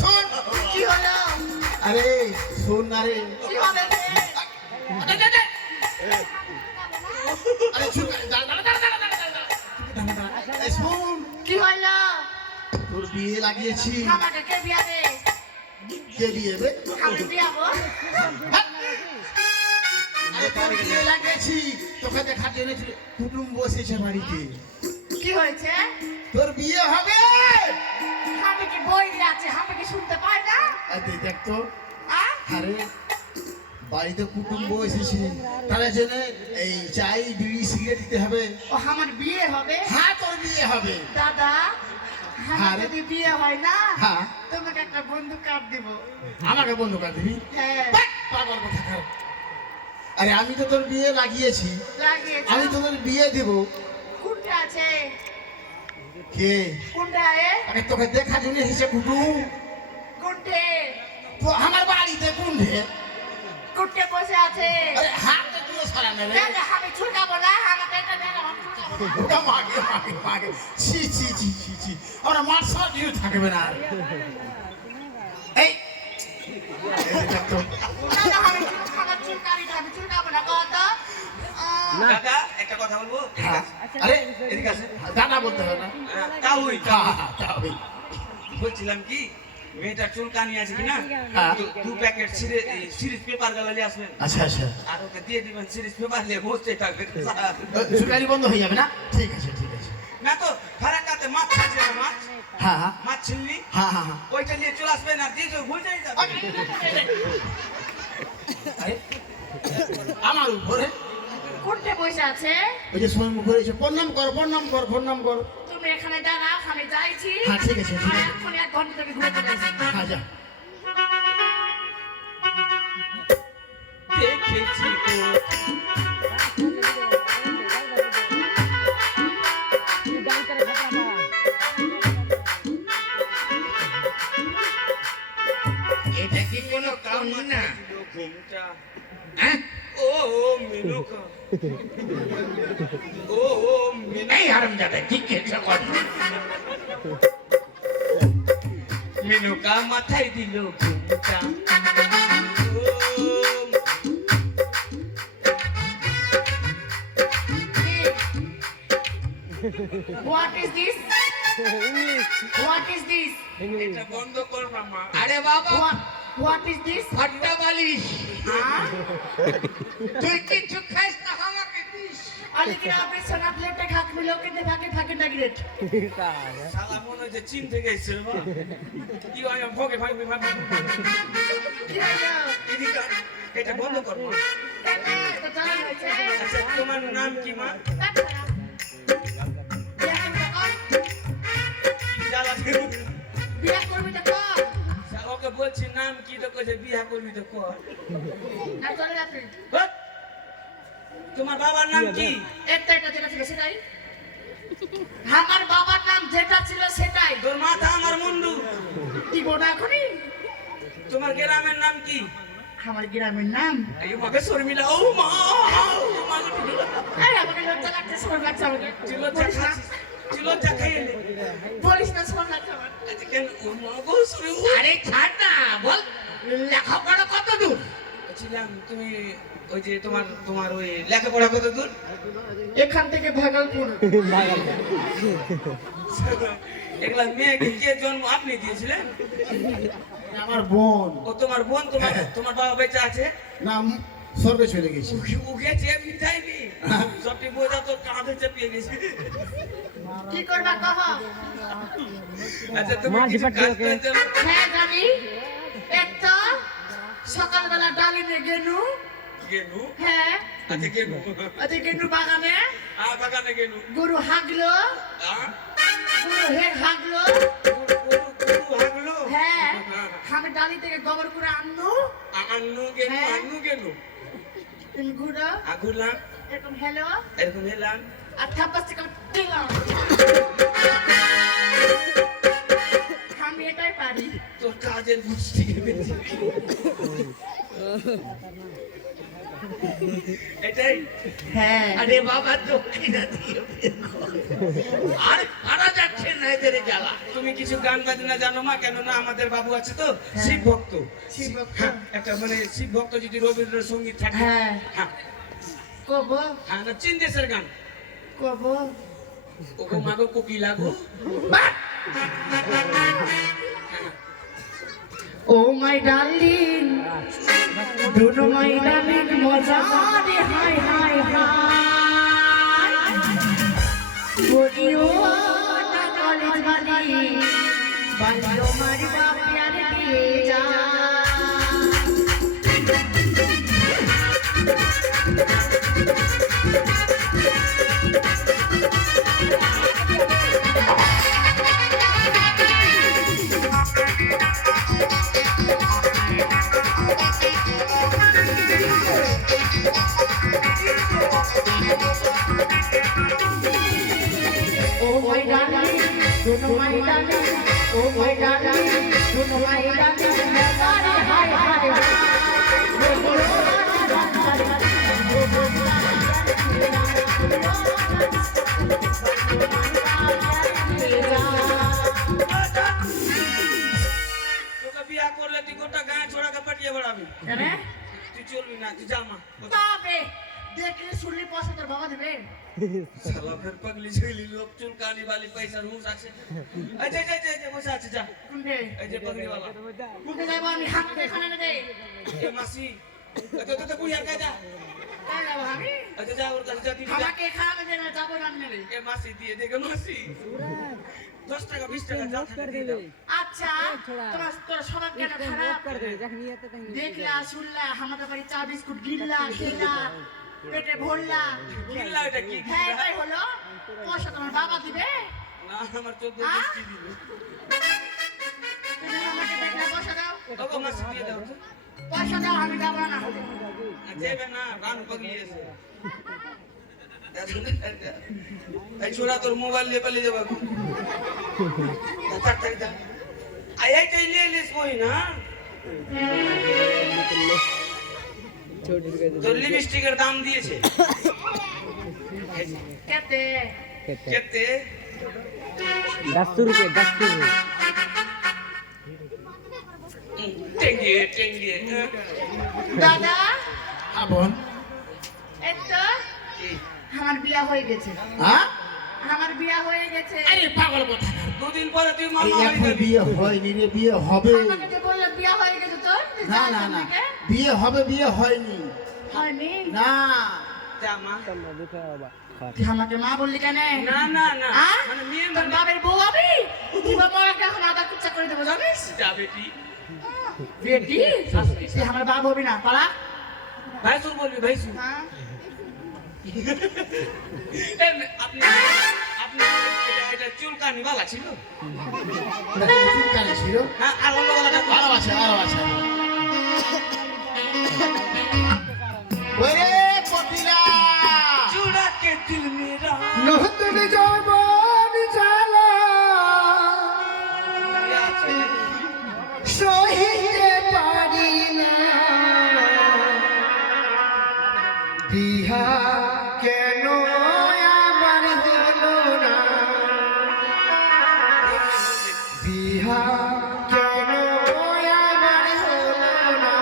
শোন কি হলো? আরে শোন না রে কি হবে রে? আরে শোন কি হলো? তোর বিয়ে লাগিয়েছি আমাকে কে বিয়াবে? কে বিয়ে রে আমি বিয়াবো? আরে তোর বিয়ে লাগিয়েছি তোকে দেখার জন্য কুটুম বসেছে বাড়িতে কি হয়েছে? তোর বিয়ে হবে আমি কি বই আছে আমি কি শুনতে পাই না? আরে দেখ তো আ? আরে বাড়িতে কুটুম্ব এসেছে তার জন্য এই চাই বিড়ি সিগারেট দিতে হবে ও আমার বিয়ে হবে? হ্যাঁ তোর বিয়ে হবে দাদা আমার আরে। যদি বিয়ে হয় না হ্যাঁ তোমাকে একটা বন্ধু কার্ড দেব। আমাকে বন্ধ করে দিবি হ্যাঁ পাগল কোথাকার। আরে আমি তো তোর বিয়ে লাগিয়েছি লাগিয়েছে। আমি তোদের বিয়ে দেব কোনটা আছে? কে কোনটা আরে তোকে দেখার জন্য এসেছে কুটুম কোনটে? তো আমার বাড়িতে কুণ্ঠে কোনটে বসে আছে? আরে হাতে তুলে সরানো রে দাদা আমি ছুটাবো না আমাকে এটা দাদা আমি ছুটাবো না। ওটা মাগে মাগে মাগে ছি ছি ছি ছি ছি আমরা মার সব কিছু থাকবে না আর। এই এই দেখ তো। দাদা আমি আমার চুলকারি না আমি ছুটাবো না কত? কাকা একটা কথা বলবো হ্যাঁ, আরে এদিকে আসে দাদা বলতে হবে না তাওই তাহলে বলছিলাম কি মেয়েটার চুলকানি আছে কিনা হ্যাঁ। দু প্যাকেট সিরিজ পেপার গালালি আসবেন আচ্ছা আচ্ছা আর ওকে দিয়ে দিবেন সিরিজ পেপার নিয়ে বসতে থাকবে সুগারি বন্ধ হয়ে যাবে না ঠিক আছে ঠিক আছে না তো ফারাকাতে মাছ আছে না মাছ হ্যাঁ হ্যাঁ মাছ ছিলনি হ্যাঁ হ্যাঁ হ্যাঁ ওইটা নিয়ে চলে আসবেন আর দিয়ে ভুল যাই যাবে আরে, আমার উপরে কোনটে বসে আছে? ওই যে সময় মুখ করেছে প্রণাম কর প্রণাম কর প্রণাম কর তুমি এখানে দাঁড়াও আমি যাইছি। হ্যাঁ, ঠিক আছে, ঠিক আছে। আর এখন 1 ঘন্টা থেকে ঘুরে চলে আসি। হ্যাঁ যা দেখেছি তো এটা কি কোনো কাম না? ঘুমটা হ্যাঁ? ও মেনুকা ও মেনুকা এই হারামজাদা ঠিক খেয়েছে কর। মেনুকা মাথায় দিল ঘুমটা ও What is this? What is this? এটা বন্ধ কর মামা আরে বাবা What is this? ফাট্টা বালিশ হ্যাঁ? তুই কিছু খাইস না আমাকে দিস। আলিকিরা আপনি সোনা প্লেটে খাক মিলো কিন্তু ভাগে থাকে না গ্রেট। শালা মনে হচ্ছে চীন থেকে এসেছে রে বাবা কি হয় ভোগে ভাগবে ভাগবে কি হলো? এদিকে আয়। এটা বন্ধ কর মা কাকা, তো জানা হয়েছে। আচ্ছা তোমার নাম কি মা বিয়ে করবি তো কর। কি জ্বালা বিয়ে করবি তো কর। ওকে বলছি নাম কি তো কইছে বিয়া করবি তো কর না চলে যাবি। হট! তোমার বাবার নাম কি এটা যেটা ছিল সেটাই। আমার বাবার নাম যেটা ছিল সেটাই। তোর মাথা আমার মুন্ডু দিব না এখনই। তোমার গ্রামের নাম কি আমার গ্রামের নাম এই মাকে শর্মিলা ও মা এই আমাকে লজ্জা লাগছে শোন লাগছে আমাকে চিলজ্জা খাইলে বলিস না শোন লাগছে আমার আচ্ছা কেন ও মা গো শুরু আরে ছাড় না বল লেখাপড়া কত দূর? বলছিলাম তুমি ওই যে তোমার ওই লেখাপড়া কত দূর এখান থেকে ভাগলপুর এগুলা মেয়েকে কে জন্ম আপনি দিয়েছিলেন আমার বোন ও তোমার বোন তোমার বাবা বেঁচে আছে নাম স্বর্গে চলে গেছে উঠেছে এমনি যায়নি সবটি বোঝা তোর কাঁধে চেপিয়ে গেছে কি করবা কহ আচ্ছা তুমি কিছু কাজ করতে হ্যাঁ জানি একটা সকালবেলা ডালিমে গেলু গেলু হ্যাঁ আচ্ছা গেলু আচ্ছা গেলু বাগানে বাগানে গেলু গরু হাগলো গরু হাগলো গরু হাগলো হ্যাঁ আমি ডালি থেকে গোবর করে আনলু আন্নু গেলু হ্যাঁ। আন্নু গেলু তুমি ঘুরো আগুলাম এরকম হ্যালো এরকম এলাম আর থাপ্পাস থেকে দিলাম আমি এটাই পারি তোর কাজের বুঝতে গেছি এটাই হ্যাঁ আরে বাবা দক্ষিণা দিয়ে বের কর। আর পারা যাচ্ছে না এদের জ্বালা। তুমি কিছু গান বাজনা জানো মা? কেননা আমাদের বাবু আছে তো শিব ভক্ত। শিব ভক্ত। হ্যাঁ, একটা মানে শিব ভক্ত যদি রবীন্দ্রসঙ্গীত থাকে হ্যাঁ হ্যাঁ কব হ্যাঁ না চীন দেশের গান কব ওগো মাগো কোকিলা গো ও মাই ডার্লিং ডোনো মাই ডার্লিং মজা রে হাই হাই হাই বলিও না কলেজ বালি বালিও মারি বাপ প্যার দিয়ে যা Oh my darling, don't know my darling. Oh my darling, don't know my darling. Hi, hi, hi. তোকে বিয়া করলে তুই গোটা গায়ে ছোড়াকে পাঠিয়ে বেড়াবি কেন? তুই চলবি না তুই জামা তবে দেখলে শুনলে পয়সা তোর বাবা দেবে। শালা ফের পাগলি ছেলি লোক চুল কানি বালি পয়সার হুঁশ আছে এই যে বসে আছে যা কোনটে? এই যে পাগলিওয়ালা কোনটে যাবো আমি হাত দিয়ে এখানে না দে। এ মাসি তো বুঝি আর কাজা কার যাবো আমি? আচ্ছা যা ওর কাছে যা দিবি যা। আমাকে এখানে দে না যাবো না আমি নেবে। এ মাসি দিয়ে দেখে মাসি 10 টাকা 20 টাকা যা থাকে দিয়ে দাও আচ্ছা তোর স্বভাব কেন খারাপ? দেখলা শুনলা আমাদের বাড়ি চা বিস্কুট গিললা খেলা পেটে ভরলা কিল্লা এটা কি হ্যাঁ এটাই হলো পয়সা তোমার বাবা দিবে না আমার 14 মিষ্টি দিবে তুমি আমাকে দেখলে পয়সা দাও ওগো মাসি দিয়ে দাও তো। পয়সা দাও আমি যাবো না হলে দেবে না রান পাগলি আছে এই ছোড়া তোর মোবাইল নিয়ে পালিয়ে যাবো থাক থাক যা আই এইটাই নিয়ে নিস বই না তোর লিপস্টিকের দাম দিয়েছে কেতে কেতে 10 रुपए 10 रुपए টেঙ্গিয়ে দাদা হ্যাঁ বোন এই তো আমার বিয়া হয়ে গেছে হ্যাঁ আমার বিয়া হয়ে গেছে আরে পাগল কথা দুদিন পরে তুই এই মামা হয়ে এখন যাবি বিয়ে হয়নি রে বিয়ে হবে আমাকে যে বললো বিয়া হয়ে গেছে তোর তুই না জানিস না না আমাকে? বিয়ে হবে বিয়ে হয়নি হয়নি না যা মা তুই আমাকে মা বললি কেন না না না আ? মানে মেয়ে তোর বাবার বউ আমি তুই বাবাকে এখন আদা কুচ্চা করে দেবো জানিস যা বেটি বেটি তুই আমার বাবা হবি না পালা ভাই সুর বলবি ভাই সুর হ্যাঁ আপনি আপনি এটা চুলকানি বালা ছিল চুলকানি ছিল হ্যাঁ আর অন্য গলাটা আরো আছে আরো আছে ওরে পটিলা चूड़ा के दिल मेरा নতুন যৌবন জ্বালা সহিতে পারি না বিহা কেন আমার হলো না বিহা কেন আমার হলো না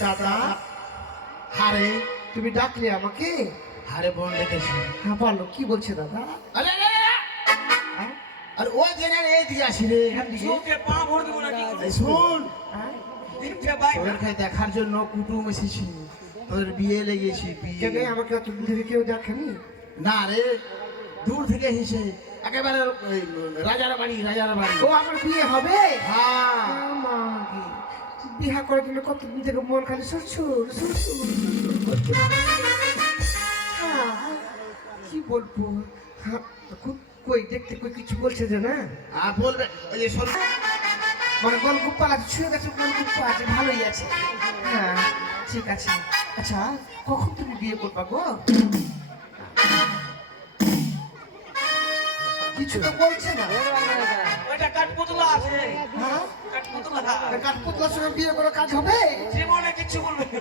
দাদা হারে তুমি ডাকলে আমাকে? হারে বোন দেখেছি হ্যাঁ বলো কি বলছে দাদা? আরে আরে আরে, আরে। আর ওই জেনে এই দিকে আসি রে এখান দিকে চোখে পা ভর দেবো নাকি এই শোন হ্যাঁ? দেখতে ভাই তোদের খাই দেখার জন্য কুটুম এসেছি তোদের বিয়ে লেগেছি কেন বিয়ে আমাকে অত দূর থেকে কেউ দেখেনি? না রে দূর থেকে এসেছে একেবারে ওই রাজার বাড়ি ও আমার বিয়ে হবে? হ্যাঁ আমাকে বিহা করার জন্য কতদিন থেকে মন খালি সুরসুর সুরসুর করছে। কি বলবো হ্যাঁ, কই দেখতে কই কিছু বলছে যে না আর বলবে ওই যে শোন মানে গোলগুপ্পা আছে ছুঁয়ে গেছে গোলগুপ্পা আছে ভালোই আছে হ্যাঁ ঠিক আছে আচ্ছা কখন তুমি বিয়ে করবা গো? কিছু তো বলছে না। ওইটা কাঠপুতলা আছে, হ্যাঁ কাঠপুতলা। কাঠপুতলার সঙ্গে বিয়ে করে কাজ হবে? জীবনে কিছু বলবে না।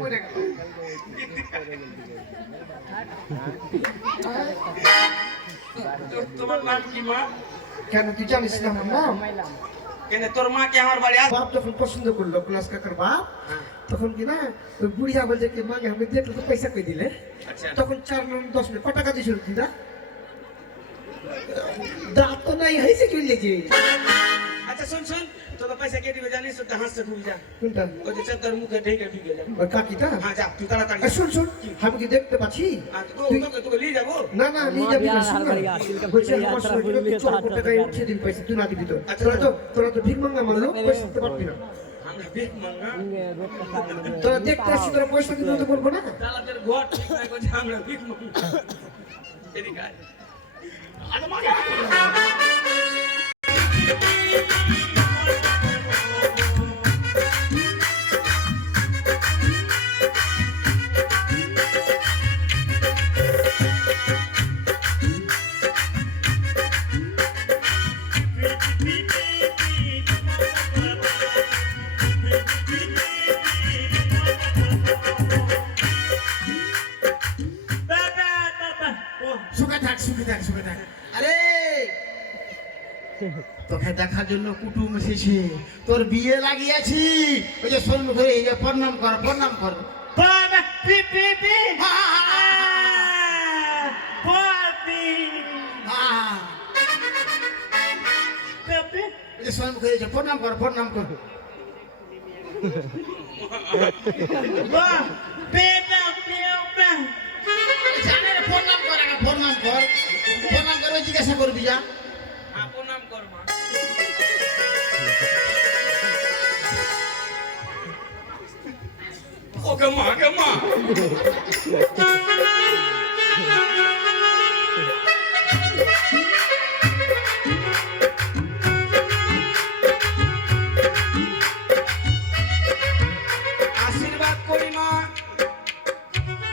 মরে গেল। তোমার নাম কি মা? কেন তুই জানিস না আমার নাম? কেন তোর মা কি আমার বাড়ি আসবে? বাপ যখন পছন্দ করলো ক্লাস কাকার বাপ, তখন কি না ওই বুড়িয়া বলছে কি মাকে আমি দেখলে তো পয়সা কই দিলে, আচ্ছা তখন 4 মিনিট 10 মিনিট কত টাকা দিয়েছিল দিদা? দাঁত তো নাই হয়েছে কি লেগে? আচ্ছা শুন শুন, তোর পয়সা কে দিবে জানিস? তো হাসতে খুব যা, কোনটা? ওই যে তোর মুখে ঢেকে ঢুকে যা। ওই কাকিটা? হ্যাঁ যা তুই তাড়াতাড়ি। শুন শুন, আমি কি দেখতে পাচ্ছি? তোকে নিয়ে যাবো। না না নিয়ে যাবি না, শুন না। বলছে আমার শরীরে তো 4 টাকায় উঠিয়ে দিন পয়সা, তুই না দিবি তো। তোরা তো ভিক মাঙ্গা মারলো, পয়সা দিতে পারবি না। আমরা বেশ মাঙ্গা। তোরা দেখতে আসছি, তোরা পয়সা দিতে তো বলবো না। তালাতের ঘর ঠিক নাই করছে, আমরা বেশ মাঙ্গা। এদিকে আয়। সুখে থাক সুখে থাক সুখে থাক। আরে তোকে দেখার জন্য কুটুম এসেছে, তোর বিয়ে লাগিয়েছি। ওই যে সন্মুখে এই যে প্রণাম কর প্রণাম কর। বাবা পি পি পি হা, হা, হা, পাপি হা, হা। পাপি ওই যে সন্মুখে এই যে প্রণাম কর প্রণাম কর। বা পেটা পেটা জানে রে, প্রণাম কর আগে, প্রণাম কর। প্রণাম করে জিজ্ঞাসা করবি যা। আপন নাম কর মা। ওকে মা কে মা। আশীর্বাদ করি মা,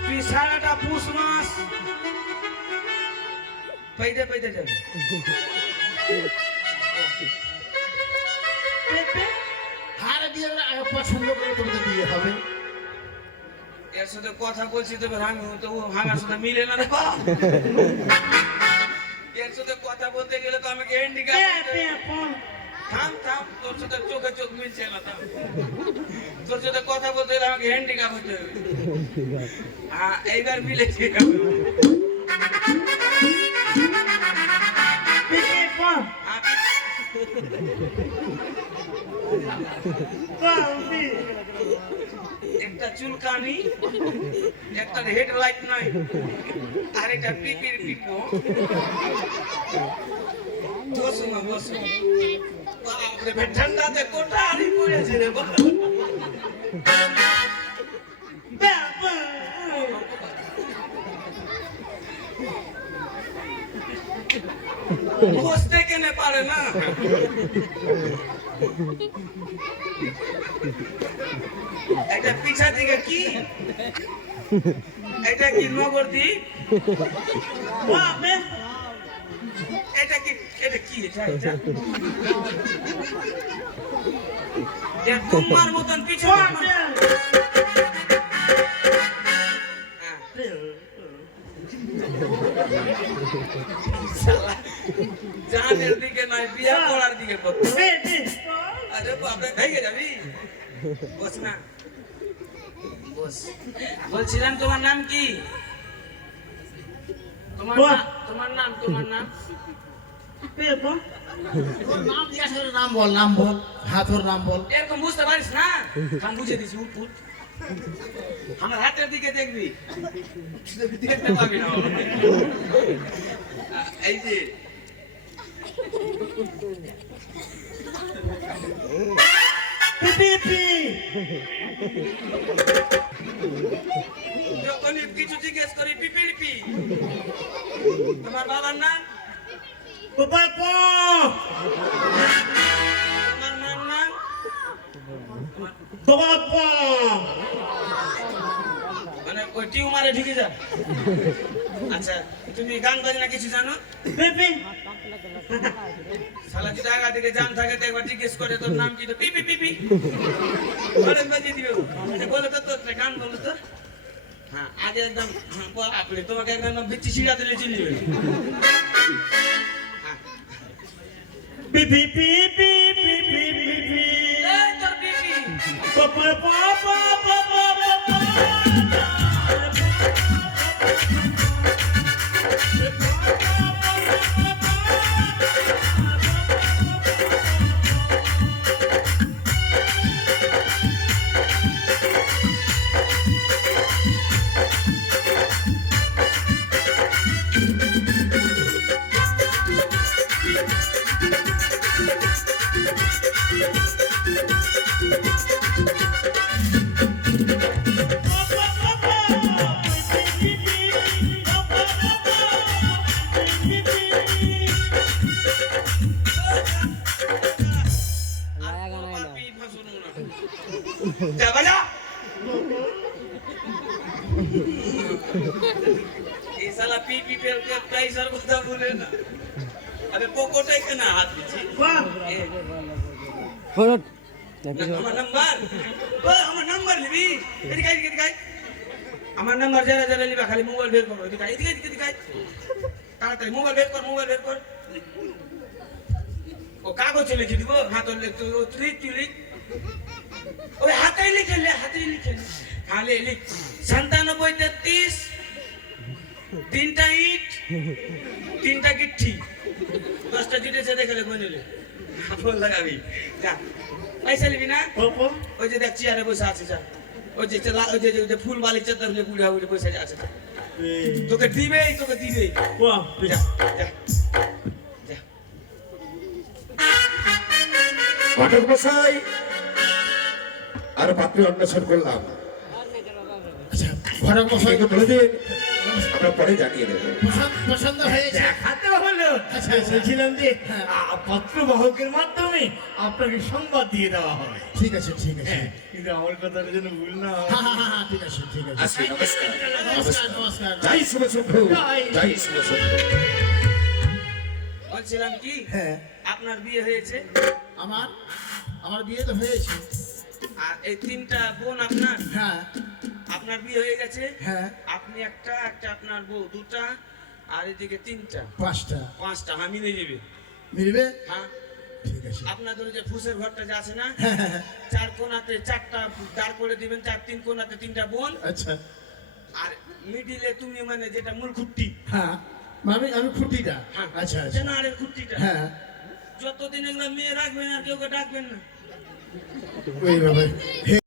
তুই সারাটা পুষ মাস পাইতে পাইতে যাবি। হারে বিয়ে করে আগে পছন্দ করে তোর বিয়ে হবে। এর সাথে কথা বলছি তবে আমি তো ভাঙার সাথে মিলে না রে বা। এর সাথে কথা বলতে গেলে তো আমাকে হ্যান্ডিক্যাপ। থাম থাম, তোর সাথে চোখে চোখ মিলছে না। থাম, তোর সাথে কথা বলতে গেলে আমাকে হ্যান্ডিক্যাপ হতে হবে। হ্যাঁ এইবার মিলেছে। একটা চুলকানি, একটা হেডলাইট নাই, আর একটা পিপির পিপো। বসো না বসো। বাপরে বে, ঠান্ডাতে কোঠারি পড়েছে রে বাবা। বসতে কেনে পারে না। এটা পিছা দিকে কি? এটা কি নগরদ্বীপ? এটা কি? এটা কি? এটা তোমার মতন পিছন। জানের দিকে নয়, বিয়া করার দিকে। আরে বাপরে, ভেঙে যাবি। বস না, বস। বলছিলাম তোমার নাম কি? তোমার নাম তোর নাম জিজ্ঞাসা করে নাম বল, নাম বল। হ্যাঁ তোর নাম বল। এরকম বুঝতে পারিস না? আমি বুঝে দিছি। উঠ আমার হাতের দিকে দেখবি, দেখতে পাবি না। এই যে যখনই কিছু জিজ্ঞেস করি পিপিপি। তোমার বাবার নাম? তোমার মার নাম? বাবা মানে ওই টিউমারে ঢুকে যা। আচ্ছা তুমি গান বাজনা কিছু জানো? বেবি শালা যদি আগা থেকে জান থাকে তো একবার জিজ্ঞেস করে তোর নাম কি, তো পিপি পিপি আরে বাজিয়ে দিবে ও। আচ্ছা বলো তো, তোর একটা গান বলো তো। হ্যাঁ আগে একদম আপনি তোমাকে একদম বিচ্ছি সিঁড়া দিলে চিনি নেবে। হ্যাঁ পিপি পিপি পিপি পিপি এই তোর পিপি পাপা পাপা পাপা नया गाना है ना पी फसुनु ना जा बजा ये साला पी पी पे के प्राइसर কথা বলে না। আরে পকেটে কেন হাত দিছি? फोटो আমার নাম্বার ও আমার নাম্বার নিবি এদিকে আয়, এদিকে আয়। আমার নাম্বার যারা যারা নিবা খালি মোবাইল বের করো, এদিকে আয়, এদিকে আয়। তাড়াতাড়ি মোবাইল বের কর। ও কাগজ লিখে দিব, হাতে লিখতে তুই ওই হাতেই লিখে লে। খালি লিখ 97 33 তিনটা ইট 3টা গিট্টি 10টা জিটেছে দেখলে কই নিলে ফোন লাগাবি যা। পয়সা নিবি না? ওই যে দেখ চেয়ারে বসে আছে যা। ওই যে ফুল বালি চাদর হলে বুড়া বুড়ি বসে আছে যা। তোকে দিবে বাহ যা যা যা। পাঠক মশাই আর পাত্রী অন্বেষণ করলাম, আচ্ছা ঘটক মশাই কিন্তু বলে দিন আমরা পরে জানিয়ে দেবো। পছন্দ হয়েছে। হাতে হলো। আচ্ছা বলছিলাম যে পত্র বাহকের মাধ্যমে আপনাকে সংবাদ দিয়ে দেওয়া হবে। ঠিক আছে হ্যাঁ, কিন্তু আমার কথাটা যেন ভুল না হয়। হ্যাঁ ঠিক আছে আসি, নমস্কার। নমস্কার জয় শুভ শুভ, জয় শুভ শুভ। বলছিলাম কি হ্যাঁ আপনার বিয়ে হয়েছে আমার বিয়ে তো হয়েছে। আর এই 3টা বোন আপনার বিয়ে হয়ে গেছে। হ্যাঁ আপনি একটা আপনার বউ 2টা আর এদিকে 3টা 5টা হ্যাঁ মিলে যাবে। মিলবে। হ্যাঁ ঠিক আছে। আপনাদের ওই যে ফুসের ঘরটা যে আছে না, হ্যাঁ 4 কোণাতে 4টা দাঁড় করে দিবেন, 3 কোণাতে 3টা বোন, আচ্ছা আর মিডিলে তুমি মানে যেটা মূল খুঁটি। হ্যাঁ আমি খুঁটিটা। হ্যাঁ আচ্ছা জেনারেল খুঁটিটা। হ্যাঁ যতদিন এগুলো মেয়ে রাখবেন আর কেউ ডাকবেন না। ওই বাবা